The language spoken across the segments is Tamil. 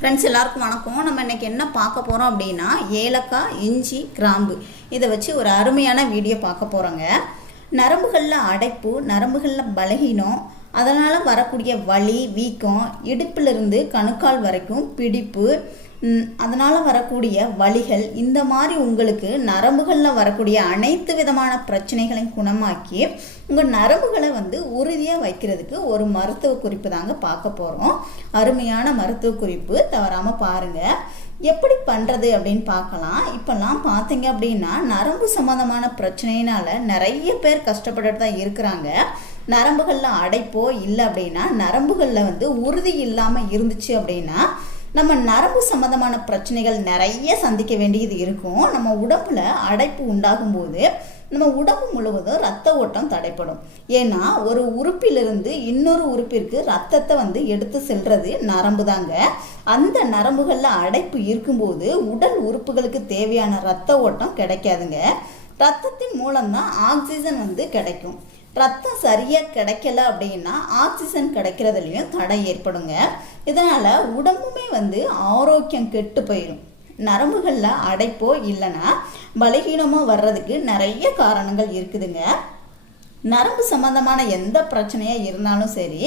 ஃப்ரெண்ட்ஸ் எல்லாருக்கும் வணக்கம். நம்ம இன்றைக்கி என்ன பார்க்க போகிறோம் அப்படின்னா ஏலக்காய் இஞ்சி கிராம்பு. இதை வச்சு ஒரு அருமையான வீடியோ பார்க்க போகிறோங்க நரம்புகளில் அடைப்பு நரம்புகளில் பலகீனம் அதனால் வரக்கூடிய வலி வீக்கம் இடுப்பிலிருந்து கணுக்கால் வரைக்கும் பிடிப்பு அதனால் வரக்கூடிய வலிகள் இந்த மாதிரி உங்களுக்கு நரம்புகளில் வரக்கூடிய அனைத்து விதமான பிரச்சனைகளையும் குணமாக்கி உங்கள் நரம்புகளை வந்து உறுதியாக வைக்கிறதுக்கு ஒரு மருத்துவ குறிப்பு தாங்க பார்க்க போகிறோம் அருமையான மருத்துவ குறிப்பு தவறாமல் பாருங்கள் எப்படி பண்ணுறது அப்படின்னு பார்க்கலாம். இப்போல்லாம் பார்த்தீங்க அப்படின்னா நரம்பு சம்மந்தமான பிரச்சனையினால் நிறைய பேர் கஷ்டப்பட்டுட்டு தான் இருக்கிறாங்க. நரம்புகளில் அடைப்போ இல்லை அப்படின்னா நரம்புகளில் வந்து உறுதி இல்லாமல் இருந்துச்சு அப்படின்னா நம்ம நரம்பு சம்மந்தமான பிரச்சனைகள் நிறைய சந்திக்க வேண்டியது இருக்கும். நம்ம உடம்புல அடைப்பு உண்டாகும் போது நம்ம உடம்பு முழுவதும் ரத்த ஓட்டம் தடைப்படும். ஏன்னா ஒரு உறுப்பிலிருந்து இன்னொரு உறுப்பிற்கு ரத்தத்தை வந்து எடுத்து செல்றது நரம்பு தாங்க. அந்த நரம்புகளில் அடைப்பு இருக்கும்போது உடல் உறுப்புகளுக்கு தேவையான ரத்த ஓட்டம் கிடைக்காதுங்க. ரத்தத்தின் மூலம்தான் ஆக்சிஜன் வந்து கிடைக்கும். ரத்தம் சரியாக கிடைக்கல அப்படின்னா ஆக்சிஜன் கிடைக்கிறதுலையும் தடை ஏற்படுங்க. இதனால் உடம்புமே வந்து ஆரோக்கியம் கெட்டு போயிடும் நரம்புகளில் அடைப்போ இல்லைன்னா பலகீனமோ வர்றதுக்கு நிறைய காரணங்கள் இருக்குதுங்க. நரம்பு சம்மந்தமான எந்த பிரச்சனையாக இருந்தாலும் சரி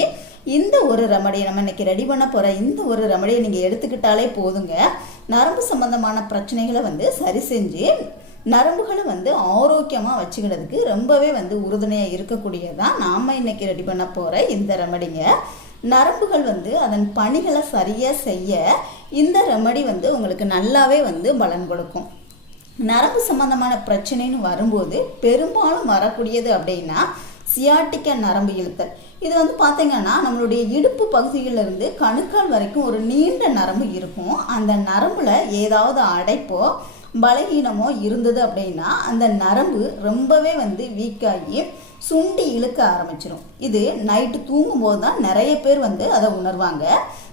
இந்த ஒரு ரெமடியை நம்ம இன்னைக்கு ரெடி பண்ண போகிற இந்த ஒரு ரெமடியை நீங்கள் எடுத்துக்கிட்டாலே போதுங்க. நரம்பு சம்மந்தமான பிரச்சனைகளை வந்து சரி செஞ்சு நரம்புகளை வந்து ஆரோக்கியமாக வச்சுக்கிறதுக்கு ரொம்பவே வந்து உறுதுணையாக இருக்கக்கூடியதான் நாம் இன்னைக்கு ரெடி பண்ண போகிற இந்த ரெமடிங்க நரம்புகள் வந்து அதன் பணிகளை சரியாக செய்ய இந்த ரெமடி வந்து உங்களுக்கு நல்லாவே வந்து பலன் கொடுக்கும். நரம்பு சம்பந்தமான பிரச்சனைன்னு வரும்போது பெரும்பாலும் வரக்கூடியது அப்படின்னா சியாட்டிக்க நரம்பு இழுத்தல். இது வந்து பார்த்தீங்கன்னா நம்மளுடைய இடுப்பு பகுதியிலிருந்து கணுக்கால் வரைக்கும் ஒரு நீண்ட நரம்பு இருக்கும். அந்த நரம்பில் ஏதாவது அடைப்போ பலகீனமோ இருந்தது அப்படின்னா அந்த நரம்பு ரொம்பவே வந்து வீக்காகி சுண்டி இழுக்க ஆரம்பிச்சிடும் இது நைட்டு தூங்கும்போது தான் நிறைய பேர் வந்து அதை உணர்வாங்க.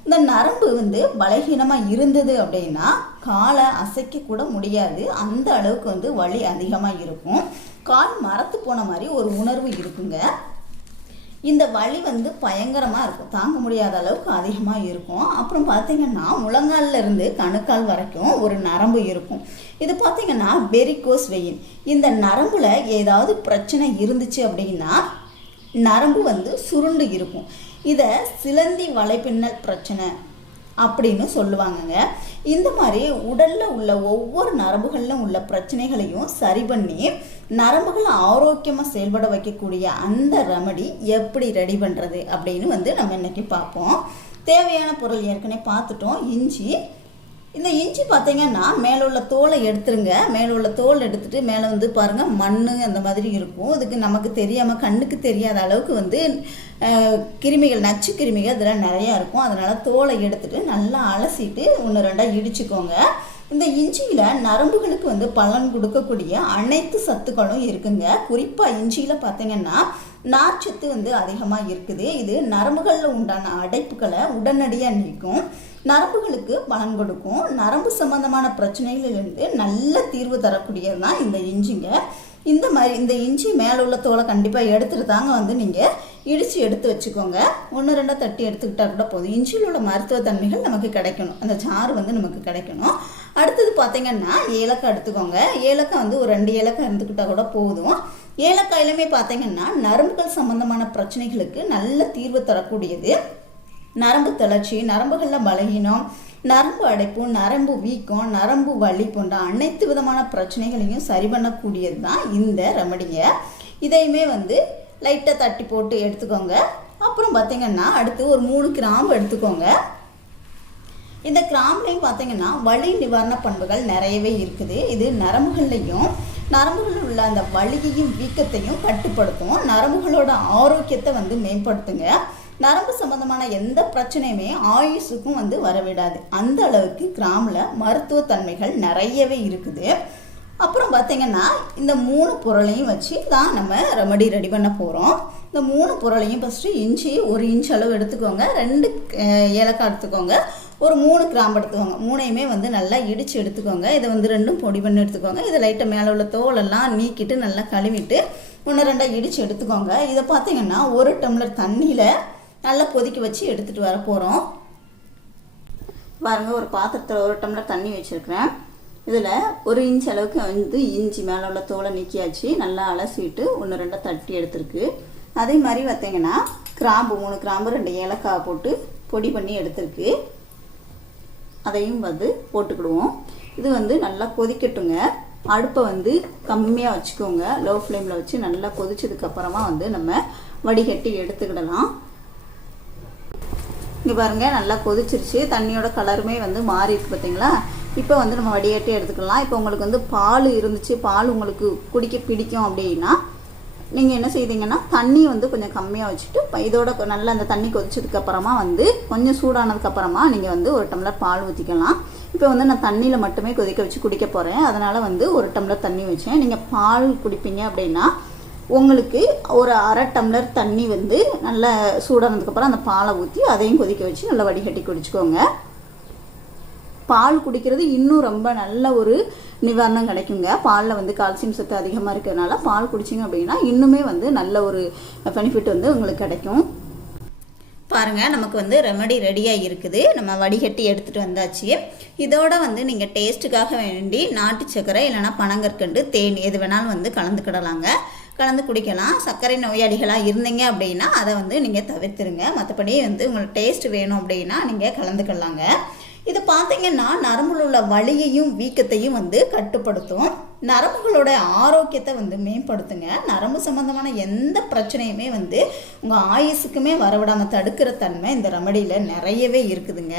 இந்த நரம்பு வந்து பலகீனமாக இருந்தது அப்படின்னா காலை அசைக்க கூட முடியாது. அந்த அளவுக்கு வந்து வலி அதிகமாக இருக்கும். கால் மரத்து போன மாதிரி ஒரு உணர்வு இருக்குங்க. இந்த வலி வந்து பயங்கரமாக இருக்கும். தாங்க முடியாத அளவுக்கு அதிகமாக இருக்கும். அப்புறம் பார்த்திங்கன்னா முழங்காலில் இருந்து கணுக்கால் வரைக்கும் ஒரு நரம்பு இருக்கும். இது பார்த்திங்கன்னா வெரிகோஸ் வெயின். இந்த நரம்பில் ஏதாவது பிரச்சனை இருந்துச்சு அப்படின்னா நரம்பு வந்து சுருண்டு இருக்கும். இதை சிலந்தி வலைப்பின்னல் பிரச்சனை அப்படின்னு சொல்லுவாங்கங்க. இந்த மாதிரி உடலில் உள்ள ஒவ்வொரு நரம்புகளிலும் உள்ள பிரச்சனைகளையும் சரி பண்ணி நரம்புகளை ஆரோக்கியமாக செயல்பட வைக்கக்கூடிய அந்த ரெமடி எப்படி ரெடி பண்ணுறது அப்படின்னு வந்து நம்ம இன்றைக்கி பார்ப்போம். தேவையான பொருள் ஏற்கனவே பார்த்துட்டோம். இஞ்சி இந்த இஞ்சி பார்த்தீங்கன்னா மேலே உள்ள தோலை எடுத்துருங்க. மேலே உள்ள தோல் எடுத்துட்டு மேலே வந்து பாருங்கள் மண் அந்த மாதிரி இருக்கும். இதுக்கு நமக்கு தெரியாமல் கண்ணுக்கு தெரியாத அளவுக்கு வந்து கிருமிகள் நச்சு கிருமிகள் இதெல்லாம் நிறையா இருக்கும். அதனால் தோலை எடுத்துட்டு நல்லா அலசிட்டு ஒன்று ரெண்டாக இடிச்சுக்கோங்க. இந்த இஞ்சியில் நரம்புகளுக்கு வந்து பலன் கொடுக்கக்கூடிய அனைத்து சத்துக்களும் இருக்குங்க. குறிப்பாக இஞ்சியில் பார்த்தீங்கன்னா நார்ச்சத்து வந்து அதிகமாக இருக்குது. இது நரம்புகளில் உண்டான அடைப்புகளை உடனடியாக நீக்கும். நரம்புகளுக்கு பலன் கொடுக்கும். நரம்பு சம்பந்தமான பிரச்சனைகளிலிருந்து நல்ல தீர்வு தரக்கூடியது தான் இந்த இஞ்சிங்க. இந்த மாதிரி இந்த இஞ்சி மேலே உள்ள தோலை கண்டிப்பாக எடுத்துகிட்டு தாங்க வந்து நீங்கள் இடித்து எடுத்து வச்சுக்கோங்க. ஒன்று ரெண்டாக தட்டி எடுத்துக்கிட்டால் கூட போதும். இஞ்சியில் உள்ள மருத்துவ தன்மைகள் நமக்கு கிடைக்கணும். அந்த சாறு வந்து நமக்கு கிடைக்கணும். அடுத்தது பார்த்திங்கன்னா ஏலக்காய் எடுத்துக்கோங்க. ஏலக்காய் வந்து ஒரு ரெண்டு ஏலக்காய் இருந்துக்கிட்டால் கூட போதும். ஏலக்காயிலுமே பார்த்தீங்கன்னா நரம்புகள் சம்பந்தமான பிரச்சனைகளுக்கு நல்ல தீர்வு தரக்கூடியது. நரம்பு தளர்ச்சி நரம்புகளில் பலகீனம் நரம்பு அடைப்பு நரம்பு வீக்கம் நரம்பு வலி போன்ற அனைத்து விதமான பிரச்சனைகளையும் சரி பண்ணக்கூடியது தான் இந்த ரெமடிங்க. இதையுமே வந்து லைட்டாக தட்டி போட்டு எடுத்துக்கோங்க. அப்புறம் பார்த்திங்கன்னா அடுத்து ஒரு மூணு கிராம்பு எடுத்துக்கோங்க. இந்த கிராம்புலையும் பார்த்தீங்கன்னா வலி நிவாரண பண்புகள் நிறையவே இருக்குது. இது நரம்புகள்லையும் நரம்புகளில் உள்ள அந்த வலியையும் வீக்கத்தையும் கட்டுப்படுத்தும். நரம்புகளோட ஆரோக்கியத்தை வந்து மேம்படுத்துங்க. நரம்பு சம்மந்தமான எந்த பிரச்சனையுமே ஆயுஷுக்கும் வந்து வரவிடாது. அந்த அளவுக்கு கிராமில் மருத்துவ தன்மைகள் நிறையவே இருக்குது. அப்புறம் பார்த்திங்கன்னா இந்த மூணு பொருளையும் வச்சு தான் நம்ம ரெமடி ரெடி பண்ண போகிறோம் இந்த மூணு பொருளையும் ஃபஸ்ட்டு இஞ்சி ஒரு இன்ச் அளவு எடுத்துக்கோங்க. ரெண்டு ஏலக்காய் எடுத்துக்கோங்க. ஒரு மூணு கிராம்பு எடுத்துக்கோங்க. மூணையுமே வந்து நல்லா இடித்து எடுத்துக்கோங்க. இதை வந்து ரெண்டும் பொடி பண்ணி எடுத்துக்கோங்க. இதை லைட்டாக மேலே உள்ள தோலெல்லாம் நீக்கிட்டு நல்லா கழுவிட்டு ஒன்று ரெண்டாக இடித்து எடுத்துக்கோங்க. இதை பார்த்தீங்கன்னா ஒரு டம்ளர் தண்ணியில் நல்லா கொதிக்க வச்சு எடுத்துகிட்டு வர போகிறோம் பாருங்கள் ஒரு பாத்திரத்தில் ஒரு டம்ளர் தண்ணி வச்சுருக்கிறேன். இதில் ஒரு இன்ச் அளவுக்கு வந்து இஞ்சி மேலே உள்ள தோலை நீக்கியாச்சு. நல்லா அலசிட்டு ஒன்று ரெண்டாக தட்டி எடுத்துருக்கு. அதே மாதிரி பார்த்தீங்கன்னா கிராம்பு மூணு கிராம்பு ரெண்டு ஏலக்காய் போட்டு பொடி பண்ணி எடுத்துருக்கு. அதையும் வந்து போட்டுக்கிடுவோம். இது வந்து நல்லா கொதிக்கட்டுங்க. அடுப்பை வந்து கம்மியாக வச்சுக்கோங்க. லோ ஃப்ளேமில் வச்சு நல்லா கொதிச்சதுக்கப்புறமா வந்து நம்ம வடிகட்டி எடுத்துக்கிடலாம். இங்கே பாருங்கள் நல்லா கொதிச்சிருச்சு. தண்ணியோட கலருமே வந்து மாறி இருக்கு பார்த்தீங்களா இப்போ வந்து நம்ம வடிகட்டி எடுத்துக்கலாம். இப்போ உங்களுக்கு வந்து பால் இருந்துச்சு பால் உங்களுக்கு குடிக்க பிடிக்கும் அப்படின்னா நீங்கள் என்ன செய்தீங்கன்னா தண்ணி வந்து கொஞ்சம் கம்மியாக வச்சுட்டு இதோட நல்லா அந்த தண்ணி கொதிச்சதுக்கப்புறமா வந்து கொஞ்சம் சூடானதுக்கப்புறமா நீங்கள் வந்து ஒரு டம்ளர் பால் ஊற்றிக்கலாம் இப்போ வந்து நான் தண்ணியில் மட்டுமே கொதிக்க வச்சு குடிக்க போகிறேன் அதனால் வந்து ஒரு டம்ளர் தண்ணி வச்சேன். நீங்கள் பால் குடிப்பீங்க அப்படின்னா உங்களுக்கு ஒரு அரை டம்ளர் தண்ணி வந்து நல்லா சூடானதுக்கப்புறம் அந்த பாலை ஊற்றி அதையும் கொதிக்க வச்சு நல்லா வடிகட்டி குடிச்சுக்கோங்க. பால் குடிக்கிறது இன்னும் ரொம்ப நல்ல ஒரு நிவாரணம் கிடைக்குங்க. பாலில் வந்து கால்சியம் சத்து அதிகமாக இருக்கிறதுனால பால் குடிச்சிங்க அப்படின்னா இன்னுமே வந்து நல்ல ஒரு பெனிஃபிட் வந்து உங்களுக்கு கிடைக்கும். பாருங்கள் நமக்கு வந்து ரெமடி ரெடியாக இருக்குது. நம்ம வடிகட்டி எடுத்துகிட்டு வந்தாச்சு. இதோட வந்து நீங்கள் டேஸ்ட்டுக்காக வேண்டி நாட்டு சர்க்கரை இல்லைனா பனங்கற்கண்டு தேன் எது வேணாலும் வந்து கலந்துக்கிடலாங்க. கலந்து குடிக்கலாம். சர்க்கரை நோயாளிகளாக இருந்தீங்க அப்படின்னா அதை வந்து நீங்கள் தவிர்த்துருங்க. மற்றபடி வந்து உங்களுக்கு டேஸ்ட் வேணும் அப்படின்னா நீங்கள் கலந்துக்கலாங்க. இது பார்த்தீங்கன்னா நரம்புல உள்ள வலியையும் வீக்கத்தையும் வந்து கட்டுப்படுத்தும். நரம்புகளோட ஆரோக்கியத்தை வந்து மேம்படுத்துங்க. நரம்பு சம்பந்தமான எந்த பிரச்சனையுமே வந்து உங்கள் ஆயுசுக்குமே வரவிடாமல் தடுக்கிற தன்மை இந்த ரெமடியில் நிறையவே இருக்குதுங்க.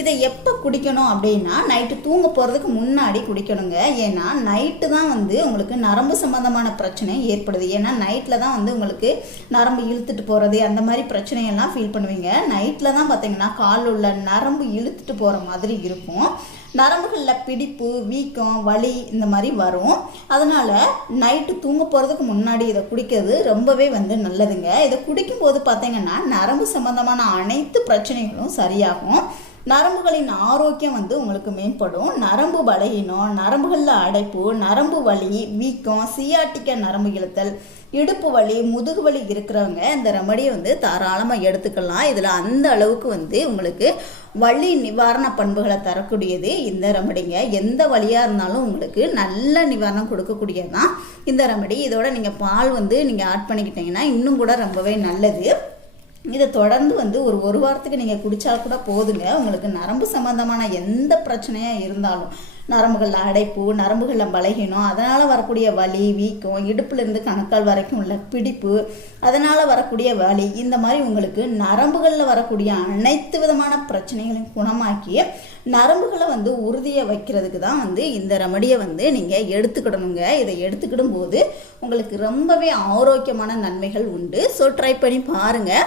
இதை எப்போ குடிக்கணும் அப்படின்னா நைட்டு தூங்க போகிறதுக்கு முன்னாடி குடிக்கணுங்க. ஏன்னா நைட்டு தான் வந்து உங்களுக்கு நரம்பு சம்மந்தமான பிரச்சனை ஏற்படுது. ஏன்னா நைட்டில் தான் வந்து உங்களுக்கு நரம்பு இழுத்துட்டு போகிறது அந்த மாதிரி பிரச்சனையெல்லாம் ஃபீல் பண்ணுவீங்க. நைட்டில் தான் பார்த்தீங்கன்னா கால் உள்ள நரம்பு இழுத்துட்டு போகிற மாதிரி இருக்கும். நரம்புகளில் பிடிப்பு வீக்கம் வலி இந்த மாதிரி வரும். அதனால் நைட்டு தூங்க போகிறதுக்கு முன்னாடி இதை குடிக்கிறது ரொம்பவே வந்து நல்லதுங்க. இதை குடிக்கும்போது பார்த்தீங்கன்னா நரம்பு சம்மந்தமான அனைத்து பிரச்சனைகளும் சரியாகும். நரம்புகளின் ஆரோக்கியம் வந்து உங்களுக்கு மேம்படும். நரம்பு பலகீனம் நரம்புகளில் அடைப்பு நரம்பு வலி வீக்கம் சியாட்டிக்க நரம்பு இழுத்தல் இடுப்பு வலி முதுகு வலி இருக்கிறவங்க இந்த ரெமடியை வந்து தாராளமாக எடுத்துக்கலாம். இதில் அந்த அளவுக்கு வந்து உங்களுக்கு வலி நிவாரண பண்புகளை தரக்கூடியது இந்த ரெமடிங்க எந்த வலியாக இருந்தாலும் உங்களுக்கு நல்ல நிவாரணம் கொடுக்கக்கூடியது தான் இந்த ரெமடி இதோட நீங்கள் பால் வந்து நீங்கள் ஆட் பண்ணிக்கிட்டீங்கன்னா இன்னும் கூட ரொம்பவே நல்லது. இதை தொடர்ந்து வந்து ஒரு ஒரு வாரத்துக்கு நீங்கள் குடித்தா கூட போதுங்க. உங்களுக்கு நரம்பு சம்மந்தமான எந்த பிரச்சனையாக இருந்தாலும் நரம்புகளில் அடைப்பு நரம்புகளில் பலகீனம் அதனால் வரக்கூடிய வலி வீக்கம் இடுப்புலேருந்து கணக்கால் வரைக்கும் உள்ள பிடிப்பு அதனால் வரக்கூடிய வலி இந்த மாதிரி உங்களுக்கு நரம்புகளில் வரக்கூடிய அனைத்து விதமான பிரச்சனைகளையும் குணமாக்கி நரம்புகளை வந்து உறுதியை வைக்கிறதுக்கு தான் வந்து இந்த ரெமடியை வந்து நீங்கள் எடுத்துக்கிடணுங்க. இதை எடுத்துக்கிடும் போது உங்களுக்கு ரொம்பவே ஆரோக்கியமான நன்மைகள் உண்டு. ஸோ ட்ரை பண்ணி பாருங்கள்